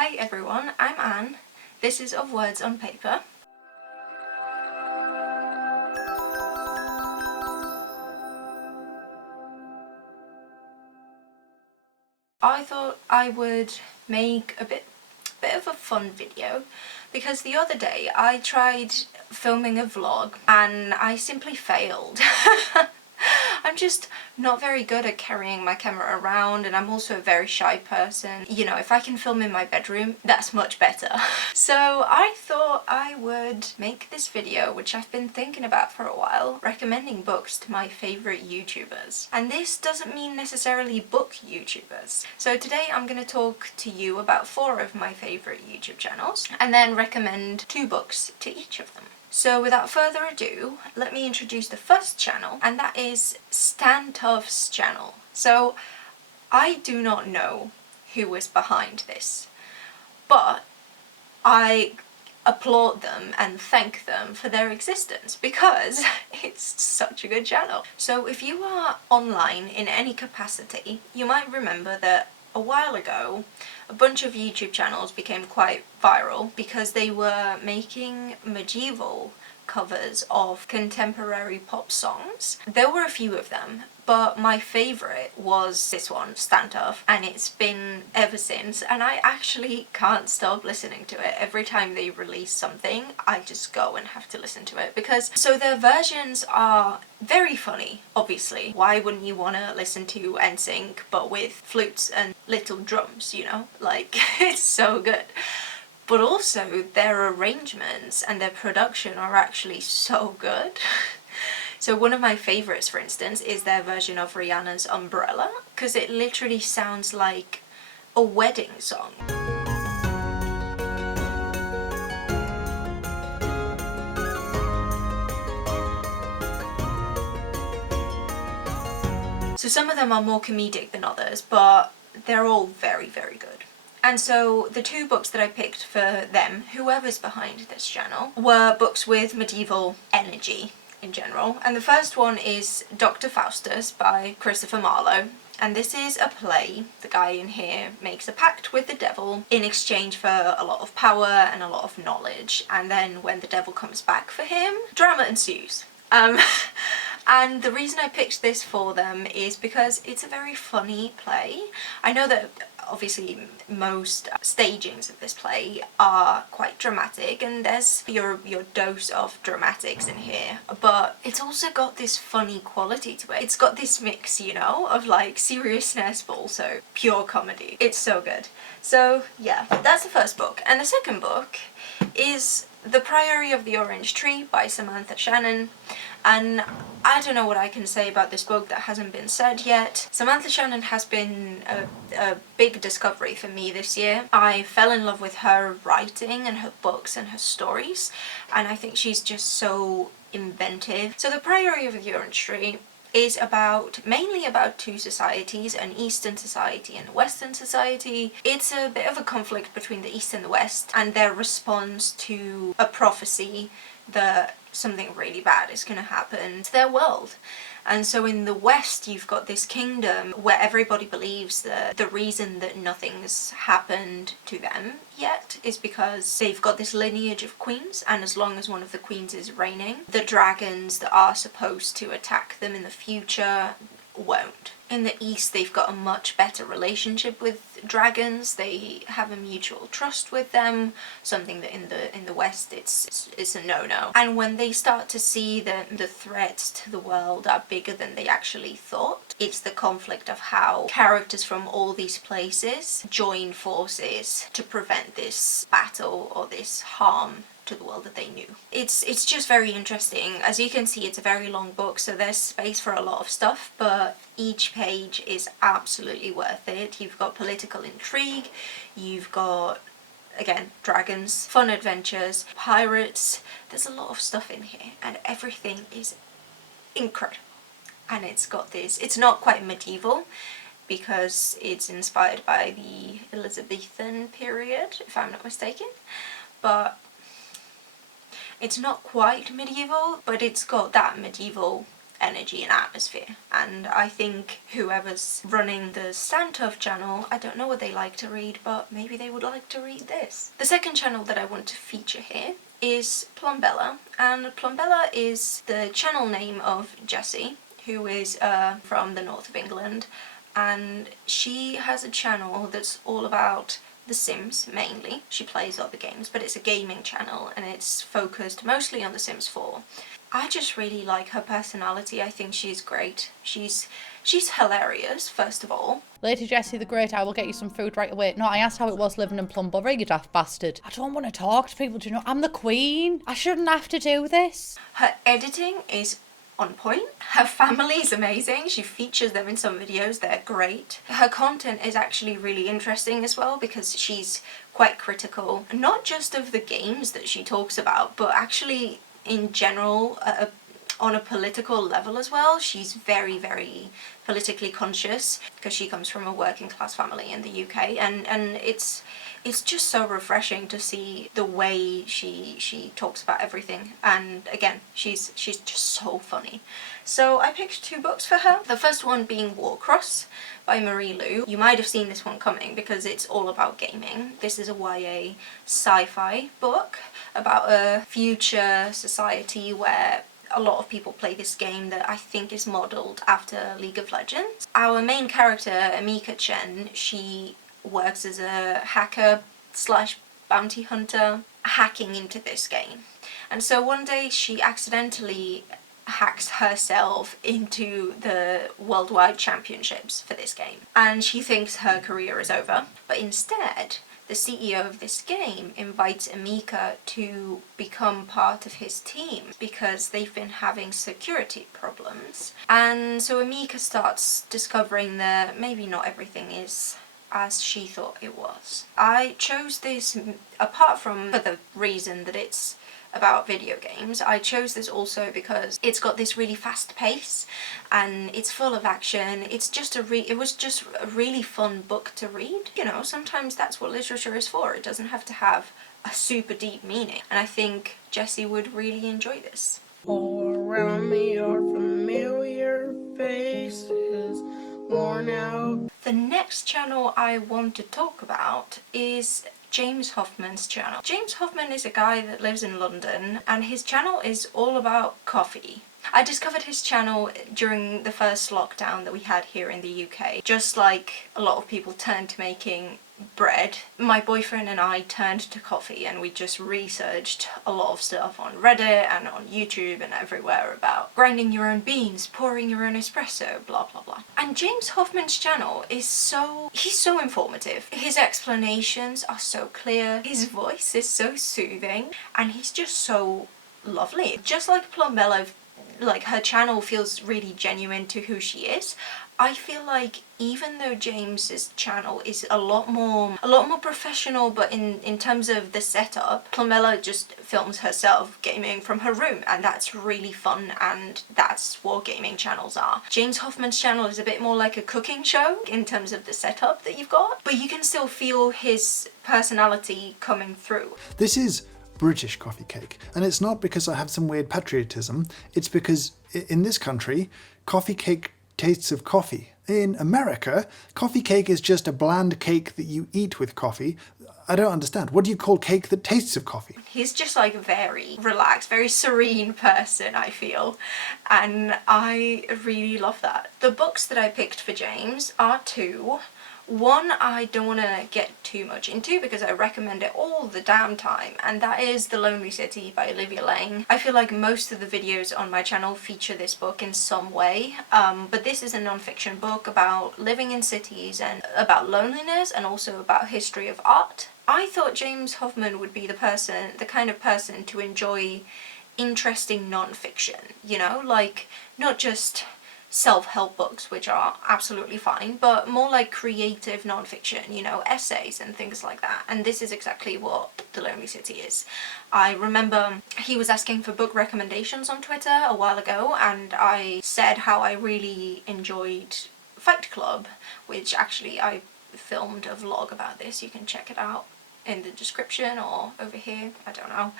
Hi everyone, I'm Anne. This is Of Words on Paper. I thought I would make a bit of a fun video because the other day I tried filming a vlog and I simply failed. I'm just not very good at carrying my camera around, and I'm also a very shy person. You know, if I can film in my bedroom, that's much better. So I thought I would make this video, which I've been thinking about for a while, recommending books to my favourite YouTubers. And this doesn't mean necessarily book YouTubers. So today I'm going to talk to you about 4 of my favourite YouTube channels and then recommend 2 books to each of them. So without further ado, let me introduce the first channel, and that is Stan Tough's channel. So I do not know who is behind this, but I applaud them and thank them for their existence because it's such a good channel. So if you are online in any capacity, you might remember that a while ago a bunch of YouTube channels became quite viral because they were making medieval covers of contemporary pop songs. There were a few of them, but my favourite was this one, Stan Tough, and it's been ever since, and I actually can't stop listening to it. Every time they release something, I just go and have to listen to it because their versions are very funny, obviously. Why wouldn't you want to listen to NSYNC but with flutes and little drums, you know? Like, it's so good. But also their arrangements and their production are actually so good. So one of my favourites, for instance, is their version of Rihanna's Umbrella, because it literally sounds like a wedding song. So some of them are more comedic than others, but they're all very, very good. And so the 2 books that I picked for them, whoever's behind this channel, were books with medieval energy in general. And the first one is Dr. Faustus by Christopher Marlowe. And this is a play. The guy in here makes a pact with the devil in exchange for a lot of power and a lot of knowledge. And then when the devil comes back for him, drama ensues. And the reason I picked this for them is because it's a very funny play. I know that obviously most stagings of this play are quite dramatic, and there's your dose of dramatics in here, but it's also got this funny quality to it. It's got this mix, you know, of like seriousness but also pure comedy. It's so good. So yeah, that's the first book. And the second book is The Priory of the Orange Tree by Samantha Shannon. And I don't know what I can say about this book that hasn't been said yet. Samantha Shannon has been a big discovery for me this year. I fell in love with her writing and her books and her stories, and I think she's just so inventive. So The Priory of the Orange Tree is mainly about 2 societies, an Eastern society and a Western society. It's a bit of a conflict between the East and the West and their response to a prophecy that something really bad is going to happen to their world. And so in the West you've got this kingdom where everybody believes that the reason that nothing's happened to them yet is because they've got this lineage of queens, and as long as one of the queens is reigning, the dragons that are supposed to attack them in the future won't. In the East they've got a much better relationship with dragons. They have a mutual trust with them, something that in the West it's a no-no. And when they start to see that the threats to the world are bigger than they actually thought, it's the conflict of how characters from all these places join forces to prevent this battle or this harm to the world that they knew. It's just very interesting. As you can see, it's a very long book, so there's space for a lot of stuff, but each page is absolutely worth it. You've got political intrigue, you've got, again, dragons, fun adventures, pirates. There's a lot of stuff in here, and everything is incredible. And it's got this, it's not quite medieval because it's inspired by the Elizabethan period, if I'm not mistaken, but it's not quite medieval, but it's got that medieval energy and atmosphere. And I think whoever's running the Standtoff channel, I don't know what they like to read, but maybe they would like to read this. The second channel that I want to feature here is Plumbella, and Plumbella is the channel name of Jessie, who is from the north of England, and she has a channel that's all about The Sims mainly. She plays other games, but it's a gaming channel and it's focused mostly on The Sims 4. I just really like her personality. I think she's great. She's hilarious, first of all. Lady Jessie the Great, I will get you some food right away. No, I asked how it was living in Plumbella, you daft bastard. I don't want to talk to people, do you know? I'm the queen. I shouldn't have to do this. Her editing is on point. Her family is amazing. She features them in some videos. They're great. Her content is actually really interesting as well because she's quite critical, not just of the games that she talks about, but actually in general on a political level as well. She's very, very politically conscious because she comes from a working class family in the UK, and it's just so refreshing to see the way she talks about everything. And again, she's just so funny. So I picked 2 books for her. The first one being Warcross by Marie Lu. You might have seen this one coming because it's all about gaming. This is a YA sci-fi book about a future society where a lot of people play this game that I think is modelled after League of Legends. Our main character, Amika Chen, she works as a hacker slash bounty hunter hacking into this game. And so one day she accidentally hacks herself into the worldwide championships for this game. And she thinks her career is over. But instead, the CEO of this game invites Amika to become part of his team because they've been having security problems. And so Amika starts discovering that maybe not everything is as she thought it was. I chose this apart from for the reason that it's about video games. I chose this also because it's got this really fast pace and it's full of action. It's just it was just a really fun book to read. You know, sometimes that's what literature is for. It doesn't have to have a super deep meaning. And I think Jessie would really enjoy this. All around me are familiar faces, worn out. The next channel I want to talk about is James Hoffman's channel. James Hoffman is a guy that lives in London and his channel is all about coffee. I discovered his channel during the first lockdown that we had here in the UK. Just like a lot of people turned to making bread, my boyfriend and I turned to coffee, and we just researched a lot of stuff on Reddit and on YouTube and everywhere about grinding your own beans, pouring your own espresso, blah blah blah. And James Hoffman's channel is he's so informative. His explanations are so clear, his voice is so soothing, and he's just so lovely. Just like Plumbella, like her channel feels really genuine to who she is. I feel like even though James's channel is a lot more professional, but in terms of the setup, Plumbella just films herself gaming from her room, and that's really fun, and that's what gaming channels are. James Hoffman's channel is a bit more like a cooking show in terms of the setup that you've got, but you can still feel his personality coming through. This is British coffee cake, and it's not because I have some weird patriotism, it's because in this country, coffee cake tastes of coffee. In America, coffee cake is just a bland cake that you eat with coffee. I don't understand. What do you call cake that tastes of coffee? He's just like a very relaxed, very serene person, I feel, and I really love that. The books that I picked for James are 2. One I don't want to get too much into because I recommend it all the damn time, and that is The Lonely City by Olivia Laing. I feel like most of the videos on my channel feature this book in some way, but this is a non-fiction book about living in cities and about loneliness and also about history of art. I thought James Hoffman would be the kind of person to enjoy interesting non-fiction, you know, like not just self-help books, which are absolutely fine, but more like creative non-fiction, you know, essays and things like that. And this is exactly what The Lonely City is. I remember he was asking for book recommendations on Twitter a while ago, and I said how I really enjoyed Fight Club, which actually I filmed a vlog about this. You can check it out in the description or over here, I don't know.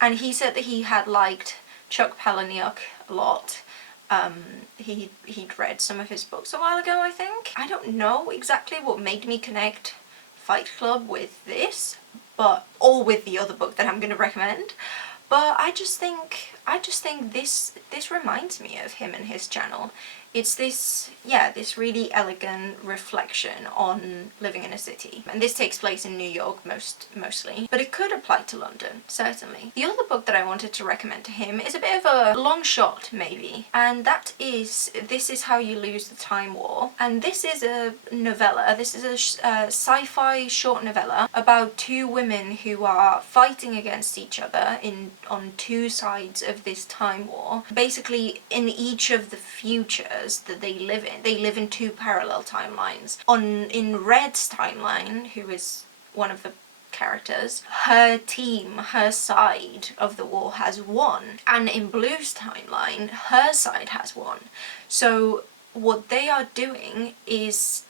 And he said that he had liked Chuck Palahniuk a lot. He'd read some of his books a while ago, I think. I don't know exactly what made me connect Fight Club with this, or with the other book that I'm going to recommend. But I just think this reminds me of him and his channel. It's this really elegant reflection on living in a city. And this takes place in New York mostly, but it could apply to London, certainly. The other book that I wanted to recommend to him is a bit of a long shot, maybe, and that is This Is How You Lose the Time War. And this is a novella, this is a sci-fi short novella about two women who are fighting against each other on two sides of this time war. Basically, in each of the futures that they live in two parallel timelines. In Red's timeline, who is one of the characters, her team, her side of the war has won, and in Blue's timeline, her side has won. So what they are doing is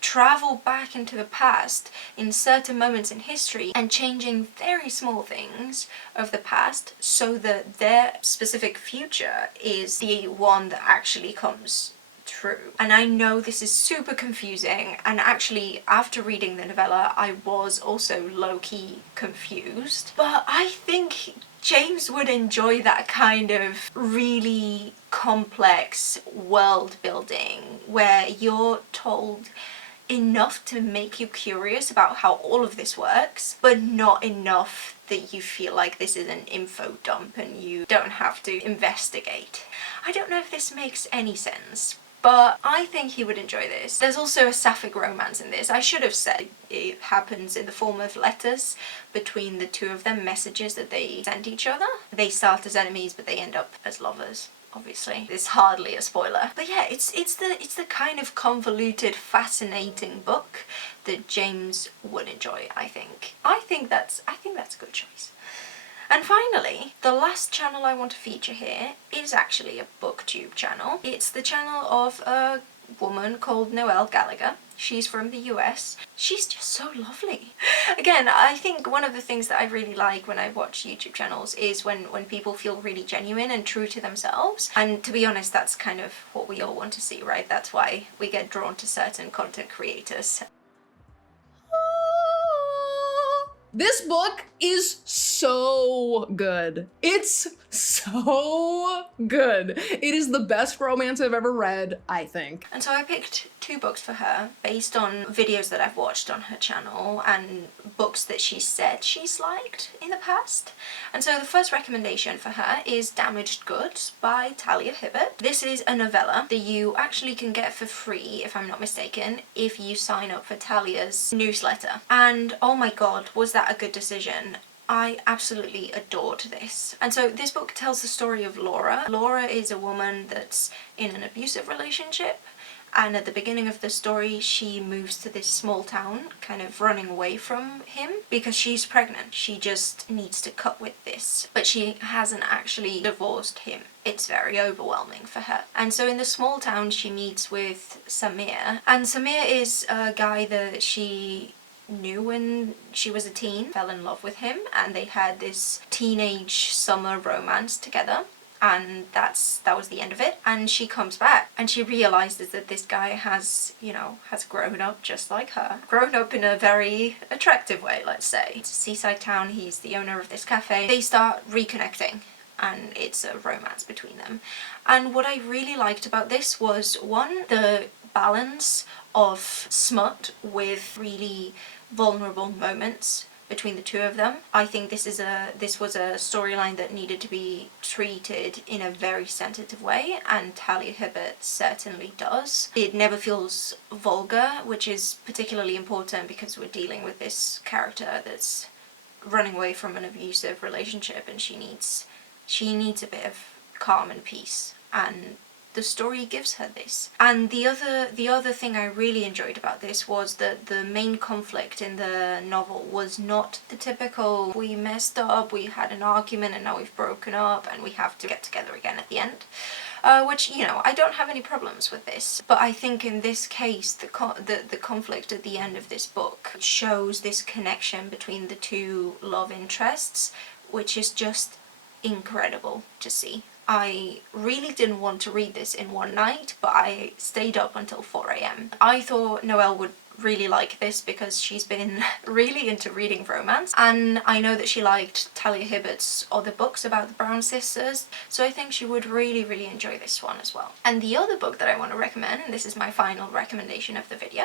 travel back into the past in certain moments in history and changing very small things of the past so that their specific future is the one that actually comes true. And I know this is super confusing, and actually after reading the novella I was also low-key confused, but I think James would enjoy that kind of really complex world building where you're told enough to make you curious about how all of this works, but not enough that you feel like this is an info dump and you don't have to investigate. I don't know if this makes any sense, but I think he would enjoy this. There's also a sapphic romance in this. I should have said it happens in the form of letters between the two of them, messages that they send each other. They start as enemies, but they end up as lovers. Obviously, it's hardly a spoiler, but yeah, it's the kind of convoluted, fascinating book that James would enjoy. I think that's a good choice. And finally, the last channel I want to feature here is actually a booktube channel. It's the channel of a woman called Noelle Gallagher. She's from the US. She's just so lovely. Again, I think one of the things that I really like when I watch YouTube channels is when people feel really genuine and true to themselves. And to be honest, that's kind of what we all want to see, right? That's why we get drawn to certain content creators. This book is so good. It's so good. It is the best romance I've ever read, I think. And so I picked two books for her based on videos that I've watched on her channel and books that she said she's liked in the past. And so the first recommendation for her is Damaged Goods by Talia Hibbert. This is a novella that you actually can get for free, if I'm not mistaken, if you sign up for Talia's newsletter. And oh my god, was that a good decision. I absolutely adored this. And so this book tells the story of Laura. Laura is a woman that's in an abusive relationship, and at the beginning of the story she moves to this small town, kind of running away from him because she's pregnant. She just needs to cut with this, but she hasn't actually divorced him. It's very overwhelming for her. And so in the small town she meets with Samir, and Samir is a guy that she knew when she was a teen, fell in love with him, and they had this teenage summer romance together, and that was the end of it. And she comes back and she realizes that this guy has grown up just like her, grown up in a very attractive way, let's say. It's a seaside town, he's the owner of this cafe. They start reconnecting and it's a romance between them. And what I really liked about this was, one, the balance of smut with really vulnerable moments between the two of them. I think this was a storyline that needed to be treated in a very sensitive way, and Talia Hibbert certainly does. It never feels vulgar, which is particularly important because we're dealing with this character that's running away from an abusive relationship, and she needs a bit of calm and peace, and the story gives her this. And the other thing I really enjoyed about this was that the main conflict in the novel was not the typical, we messed up, we had an argument and now we've broken up and we have to get together again at the end. Which, I don't have any problems with this. But I think in this case, the conflict at the end of this book shows this connection between the two love interests, which is just incredible to see. I really didn't want to read this in one night, but I stayed up until 4 a.m. I thought Noelle would really like this because she's been really into reading romance, and I know that she liked Talia Hibbert's other books about the Brown sisters, so I think she would really enjoy this one as well. And the other book that I want to recommend, and this is my final recommendation of the video,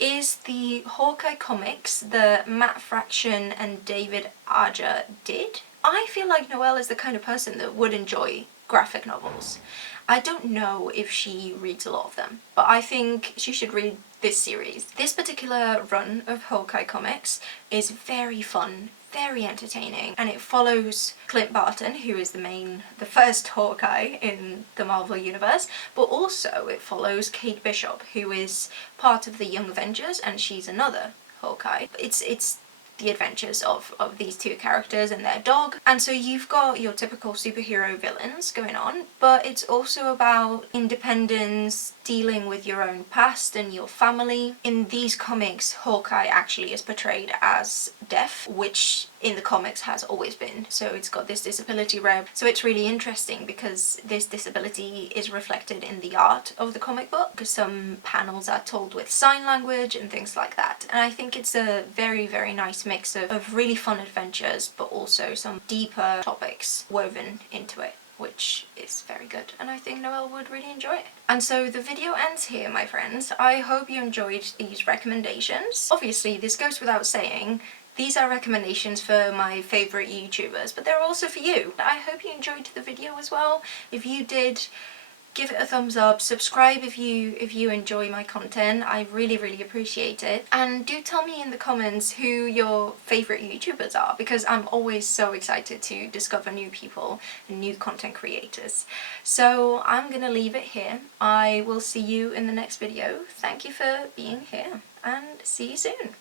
is the Hawkeye Comics that Matt Fraction and David Aja did. I feel like Noelle is the kind of person that would enjoy graphic novels. I don't know if she reads a lot of them, but I think she should read this series. This particular run of Hawkeye Comics is very fun, very entertaining, and it follows Clint Barton, who is the first Hawkeye in the Marvel Universe, but also it follows Kate Bishop, who is part of the Young Avengers, and she's another Hawkeye. It's the adventures of these two characters and their dog. And so you've got your typical superhero villains going on, but it's also about independence, dealing with your own past and your family. In these comics, Hawkeye actually is portrayed as deaf, which in the comics has always been. So it's got this disability rep. So it's really interesting because this disability is reflected in the art of the comic book, because some panels are told with sign language and things like that. And I think it's a very nice mix of really fun adventures, but also some deeper topics woven into it, which is very good, and I think Noelle would really enjoy it. And so the video ends here, my friends. I hope you enjoyed these recommendations. Obviously, this goes without saying, these are recommendations for my favourite YouTubers, but they're also for you. I hope you enjoyed the video as well. If you did, give it a thumbs up, subscribe if you enjoy my content. I really appreciate it. And do tell me in the comments who your favourite YouTubers are, because I'm always so excited to discover new people and new content creators. So I'm gonna leave it here. I will see you in the next video. Thank you for being here, and see you soon.